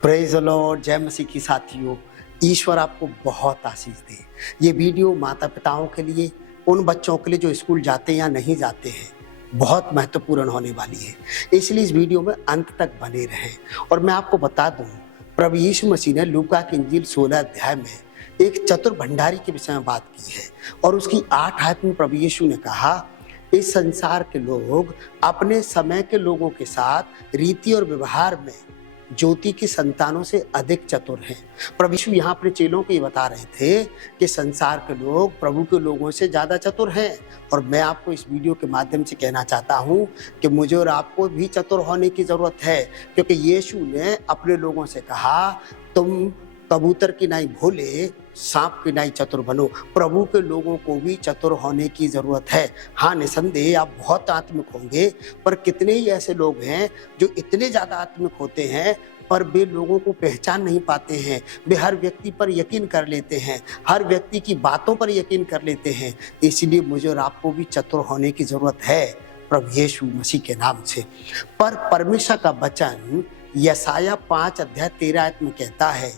Praise the Lord. जय मसीह की साथियों, ईश्वर आपको बहुत आशीष दे। ये वीडियो माता पिताओं के लिए, उन बच्चों के लिए जो स्कूल जाते हैं या नहीं जाते हैं, बहुत महत्वपूर्ण होने वाली है। इसलिए इस वीडियो में अंत तक बने रहें। और मैं आपको बता दूं, प्रभु यीशु मसीह ने लूका की इंजील 16 अध्याय में एक चतुर भंडारी के विषय में बात की है। और उसकी 8 आयत में प्रभु यीशु ने कहा, इस संसार के लोग अपने समय के लोगों के साथ रीति और व्यवहार में ज्योति की संतानों से अधिक चतुर हैं। प्रभु यीशु यहाँ अपने चेलों को ये बता रहे थे कि संसार के लोग प्रभु के लोगों से ज़्यादा चतुर हैं। और मैं आपको इस वीडियो के माध्यम से कहना चाहता हूँ कि मुझे और आपको भी चतुर होने की ज़रूरत है, क्योंकि यीशु ने अपने लोगों से कहा, तुम कबूतर की नाई भोले, सांप की नाई चतुर बनो। प्रभु के लोगों को भी चतुर होने की जरूरत है। हाँ, निसंदेह आप बहुत आत्मिक होंगे, पर कितने ही ऐसे लोग हैं जो इतने ज्यादा आत्मिक होते हैं पर वे लोगों को पहचान नहीं पाते हैं। वे हर व्यक्ति पर यकीन कर लेते हैं, हर व्यक्ति की बातों पर यकीन कर लेते हैं। इसलिए मुझे और आपको भी चतुर होने की जरूरत है प्रभु यीशु मसीह के नाम से। पर परमेश्वर का वचन यशायाह 5 अध्याय 13 आयत में कहता है,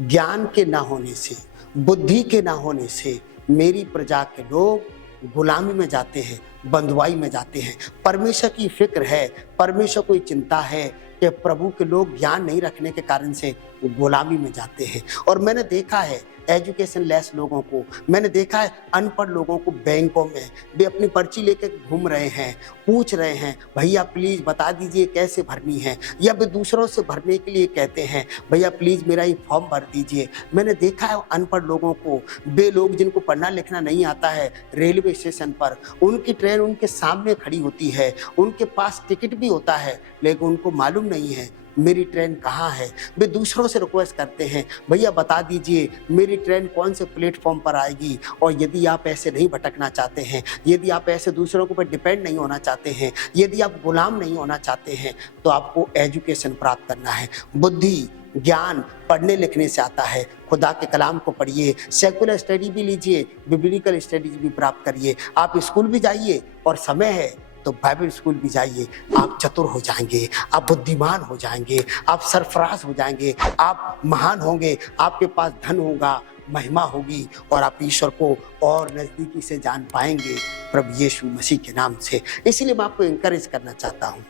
ज्ञान के ना होने से, बुद्धि के ना होने से मेरी प्रजा के लोग गुलामी में जाते हैं, बंधुआई में जाते हैं। परमेश्वर की फिक्र है, परमेश्वर को चिंता है कि प्रभु के लोग ज्ञान नहीं रखने के कारण से गुलामी में जाते हैं। और मैंने देखा है एजुकेशन लेस लोगों को, मैंने देखा है अनपढ़ लोगों को बैंकों में वे अपनी पर्ची लेकर घूम रहे हैं, पूछ रहे हैं, भैया प्लीज़ बता दीजिए कैसे भरनी है, या वे दूसरों से भरने के लिए कहते हैं, भैया प्लीज़ मेरा ये फॉर्म भर दीजिए। मैंने देखा है अनपढ़ लोगों को, वे लोग जिनको पढ़ना लिखना नहीं आता है, रेलवे स्टेशन पर उनकी ट्रेन उनके सामने खड़ी होती है, उनके पास टिकट भी होता है, लेकिन उनको मालूम नहीं है मेरी ट्रेन कहाँ है। वे दूसरों से रिक्वेस्ट करते हैं, भैया बता दीजिए मेरी ट्रेन कौन से प्लेटफॉर्म पर आएगी। और यदि आप ऐसे नहीं भटकना चाहते हैं, यदि आप ऐसे दूसरों के ऊपर डिपेंड नहीं होना चाहते हैं, यदि आप गुलाम नहीं होना चाहते हैं, तो आपको एजुकेशन प्राप्त करना है। बुद्धि ज्ञान पढ़ने लिखने से आता है। खुदा के कलाम को पढ़िए, सेकुलर स्टडी भी लीजिए, बिब्लिकल स्टडीज भी प्राप्त करिए। आप स्कूल भी जाइए और समय है तो बाइबल स्कूल भी जाइए। आप चतुर हो जाएंगे, आप बुद्धिमान हो जाएंगे, आप सरफराज हो जाएंगे, आप महान होंगे, आपके पास धन होगा, महिमा होगी, और आप ईश्वर को और नज़दीकी से जान पाएंगे प्रभु यीशु मसीह के नाम से। इसलिए मैं आपको इंकरेज करना चाहता हूँ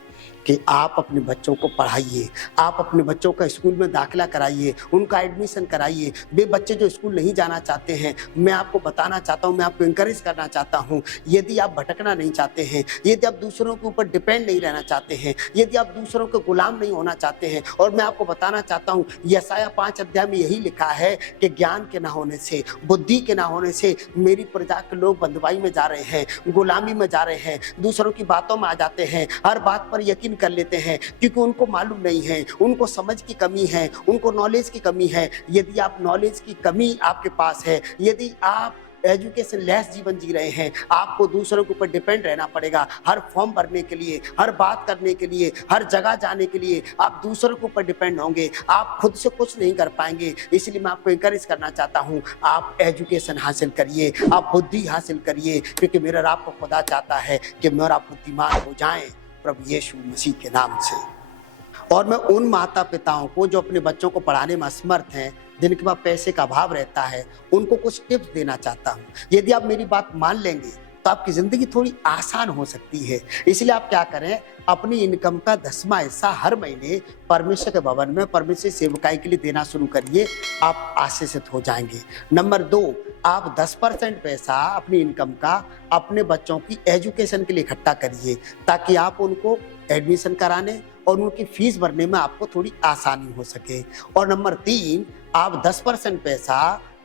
कि आप अपने बच्चों को पढ़ाइए, आप अपने बच्चों का स्कूल में दाखिला कराइए, उनका एडमिशन कराइए। वे बच्चे जो स्कूल नहीं जाना चाहते हैं, मैं आपको बताना चाहता हूँ, मैं आपको इंकरेज करना चाहता हूँ, यदि आप भटकना नहीं चाहते हैं, यदि आप दूसरों के ऊपर डिपेंड नहीं रहना चाहते हैं, यदि आप दूसरों के गुलाम नहीं होना चाहते हैं, और मैं आपको बताना चाहता हूँ यशायाह 5 अध्याय में यही लिखा है कि ज्ञान के ना होने से, बुद्धि के ना होने से मेरी प्रजा के लोग बंधुआई में जा रहे हैं, गुलामी में जा रहे हैं, दूसरों की बातों में आ जाते हैं, हर बात पर यकीन कर लेते हैं, क्योंकि उनको मालूम नहीं है, उनको समझ की कमी है, उनको नॉलेज की कमी है। यदि आप नॉलेज की कमी आपके पास है, यदि आप एजुकेशन लेस जीवन जी रहे हैं, आपको दूसरों के ऊपर डिपेंड रहना पड़ेगा। हर फॉर्म भरने के लिए, हर बात करने के लिए, हर जगह जाने के लिए आप दूसरों के ऊपर डिपेंड होंगे, आप खुद से कुछ नहीं कर पाएंगे। इसलिए मैं आपको इंकरेज करना चाहता हूं, आप एजुकेशन हासिल करिए, आप बुद्धि हासिल करिए, क्योंकि मेरा रब को खुदा चाहता है कि मेरा बुद्धिमान हो जाए प्रभु यीशु मसीह के नाम से। और मैं उन माता पिताओं को जो अपने बच्चों को पढ़ाने में असमर्थ हैं, जिनके पास पैसे का अभाव रहता है, उनको कुछ टिप्स देना चाहता हूँ। यदि आप मेरी बात मान लेंगे तो आपकी ज़िंदगी थोड़ी आसान हो सकती है। इसलिए आप क्या करें, अपनी इनकम का 10वां हिस्सा हर महीने परमेश्वर के भवन में परमेश्वर सेवकाई के लिए देना शुरू करिए, आप आशीषित हो जाएंगे। नंबर 2, आप 10% पैसा अपनी इनकम का अपने बच्चों की एजुकेशन के लिए इकट्ठा करिए, ताकि आप उनको एडमिशन कराने और उनकी फीस भरने में आपको थोड़ी आसानी हो सके। और नंबर 3, आप 10% पैसा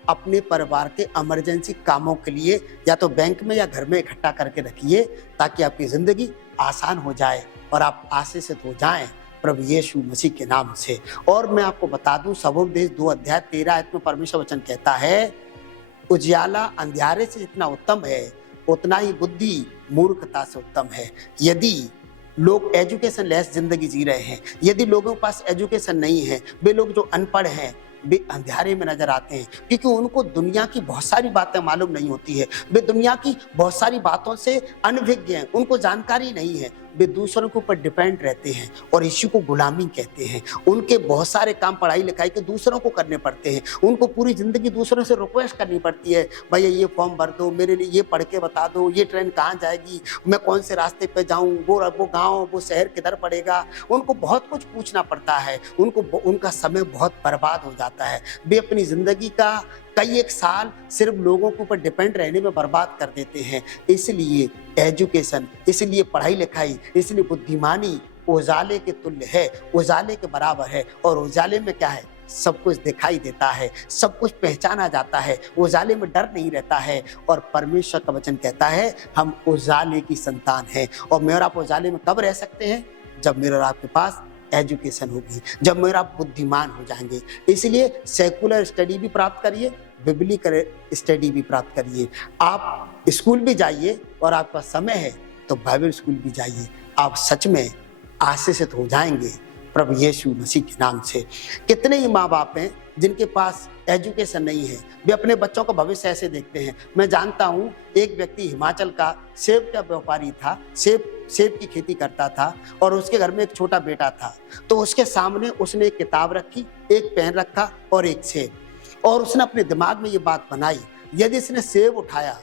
अपने परिवार के इमरजेंसी कामों के लिए या तो बैंक में या घर में इकट्ठा करके रखिए, ताकि आपकी ज़िंदगी आसान हो जाए और आप आशीषित हो जाएं प्रभु यीशु मसीह के नाम से। और मैं आपको बता दूं, सबोपदेश 2 अध्याय 13 आयत में परमेश्वर वचन कहता है, उजियाला अंधियारे से जितना उत्तम है, उतना ही बुद्धि मूर्खता से उत्तम है। यदि लोग एजुकेशन लेस जिंदगी जी रहे हैं, यदि लोगों के पास एजुकेशन नहीं है, वे लोग जो अनपढ़ हैं, वे अंधेरे में नजर आते हैं, क्योंकि उनको दुनिया की बहुत सारी बातें मालूम नहीं होती है। वे दुनिया की बहुत सारी बातों से अनभिज्ञ हैं, उनको जानकारी नहीं है। वे दूसरों के ऊपर डिपेंड रहते हैं और इसी को गुलामी कहते हैं। उनके बहुत सारे काम पढ़ाई लिखाई के दूसरों को करने पड़ते हैं। उनको पूरी ज़िंदगी दूसरों से रिक्वेस्ट करनी पड़ती है, भैया ये फॉर्म भर दो, मेरे लिए ये पढ़ के बता दो, ये ट्रेन कहाँ जाएगी, मैं कौन से रास्ते पे जाऊँ, वो गाँव वो शहर किधर पड़ेगा। उनको बहुत कुछ पूछना पड़ता है, उनका समय बहुत बर्बाद हो जाता है। वे अपनी ज़िंदगी का कई एक साल सिर्फ लोगों के ऊपर डिपेंड रहने में बर्बाद कर देते हैं। इसलिए एजुकेशन, इसलिए पढ़ाई लिखाई, इसलिए बुद्धिमानी उजाले के तुल्य है, उजाले के बराबर है। और उजाले में क्या है, सब कुछ दिखाई देता है, सब कुछ पहचाना जाता है, उजाले में डर नहीं रहता है। और परमेश्वर का वचन कहता है हम उजाले की संतान हैं। और मैं और आप उजाले में कब रह सकते हैं, जब मेरे और आपके पास एजुकेशन होगी, जब मेरा आप बुद्धिमान हो जाएंगे। इसलिए सेकुलर स्टडी भी प्राप्त करिए, बिब्लिकल स्टडी भी प्राप्त करिए। आप स्कूल भी जाइए और आपका समय है तो बाइबल स्कूल भी जाइए। आप सच में आशीषित हो जाएंगे प्रभु यीशु मसीह के नाम से। कितने ही माँ बाप हैं जिनके पास एजुकेशन नहीं है, वे अपने बच्चों का भविष्य ऐसे देखते हैं। मैं जानता हूँ एक व्यक्ति हिमाचल का सेब का व्यापारी था, सेब की खेती करता था और उसके घर में एक छोटा बेटा था। तो उसके सामने उसने एक किताब रखी, एक पेन रखा और एक सेब, और उसने अपने दिमाग में ये बात बनाई, यदि इसने सेब उठाया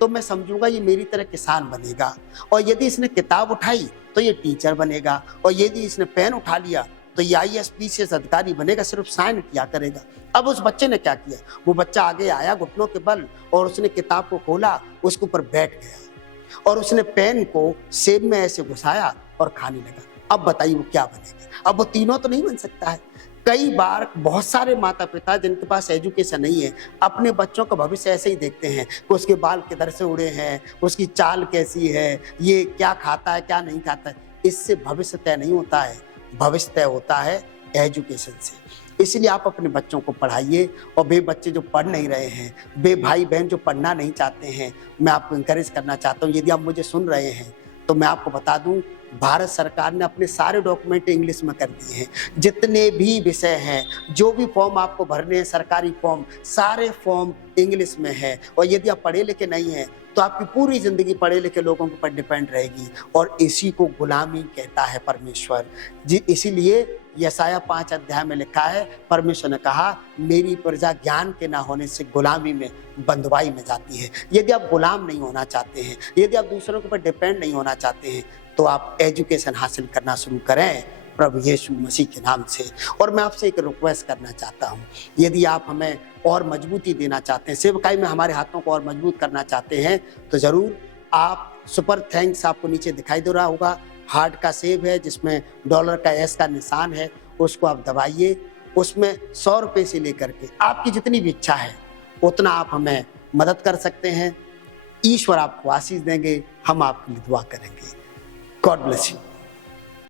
तो मैं समझूंगा ये मेरी तरह किसान बनेगा, और यदि इसने किताब उठाई तो ये टीचर बनेगा, और यदि इसने पेन उठा लिया तो ये IAS PCS अधिकारी बनेगा, सिर्फ साइन किया करेगा। अब उस बच्चे ने क्या किया, वो बच्चा आगे आया घुटनों के बल और उसने किताब को खोला, उसके ऊपर बैठ गया और उसने पेन को सेब में ऐसे घुसाया और खाने लगा। अब बताइए वो क्या बनेगा, अब वो तीनों तो नहीं बन सकता है। कई बार बहुत सारे माता पिता जिनके पास एजुकेशन नहीं है अपने बच्चों का भविष्य ऐसे ही देखते हैं कि उसके बाल किधर से उड़े हैं, उसकी चाल कैसी है, ये क्या खाता है क्या नहीं खाता है। इससे भविष्य तय नहीं होता है, भविष्य तय होता है एजुकेशन से। इसलिए आप अपने बच्चों को पढ़ाइए। और वे बच्चे जो पढ़ नहीं रहे हैं, वे भाई बहन जो पढ़ना नहीं चाहते हैं, मैं आपको इंकरेज करना चाहता हूँ। यदि आप मुझे सुन रहे हैं तो मैं आपको बता दूं, भारत सरकार ने अपने सारे डॉक्यूमेंट इंग्लिश में कर दिए हैं। जितने भी विषय हैं, जो भी फॉर्म आपको भरने हैं, सरकारी फॉर्म, सारे फॉर्म इंग्लिश में है। और यदि आप पढ़े लिखे नहीं हैं तो आपकी पूरी जिंदगी पढ़े लिखे लोगों के ऊपर डिपेंड रहेगी, और इसी को गुलामी कहता है परमेश्वर जी। इसीलिए यशाया 5 अध्याय में लिखा है, परमेश्वर ने कहा मेरी प्रजा ज्ञान के ना होने से गुलामी में, बंधुआई में जाती है। यदि आप गुलाम नहीं होना चाहते हैं, यदि आप दूसरों के ऊपर डिपेंड नहीं होना चाहते हैं, तो आप एजुकेशन हासिल करना शुरू करें प्रभु यीशु मसीह के नाम से। और मैं आपसे एक रिक्वेस्ट करना चाहता हूँ, यदि आप हमें और मजबूती देना चाहते हैं, सेवकाई में हमारे हाथों को और मजबूत करना चाहते हैं, तो ज़रूर आप सुपर थैंक्स आपको नीचे दिखाई दे रहा होगा, हार्ट का सेब है जिसमें डॉलर का S का निशान है, उसको आप दबाइए। उसमें 100 रुपये से लेकर के आपकी जितनी भी इच्छा है उतना आप हमें मदद कर सकते हैं। ईश्वर आपको आशीष देंगे, हम आपके लिए दुआ करेंगे। God bless you.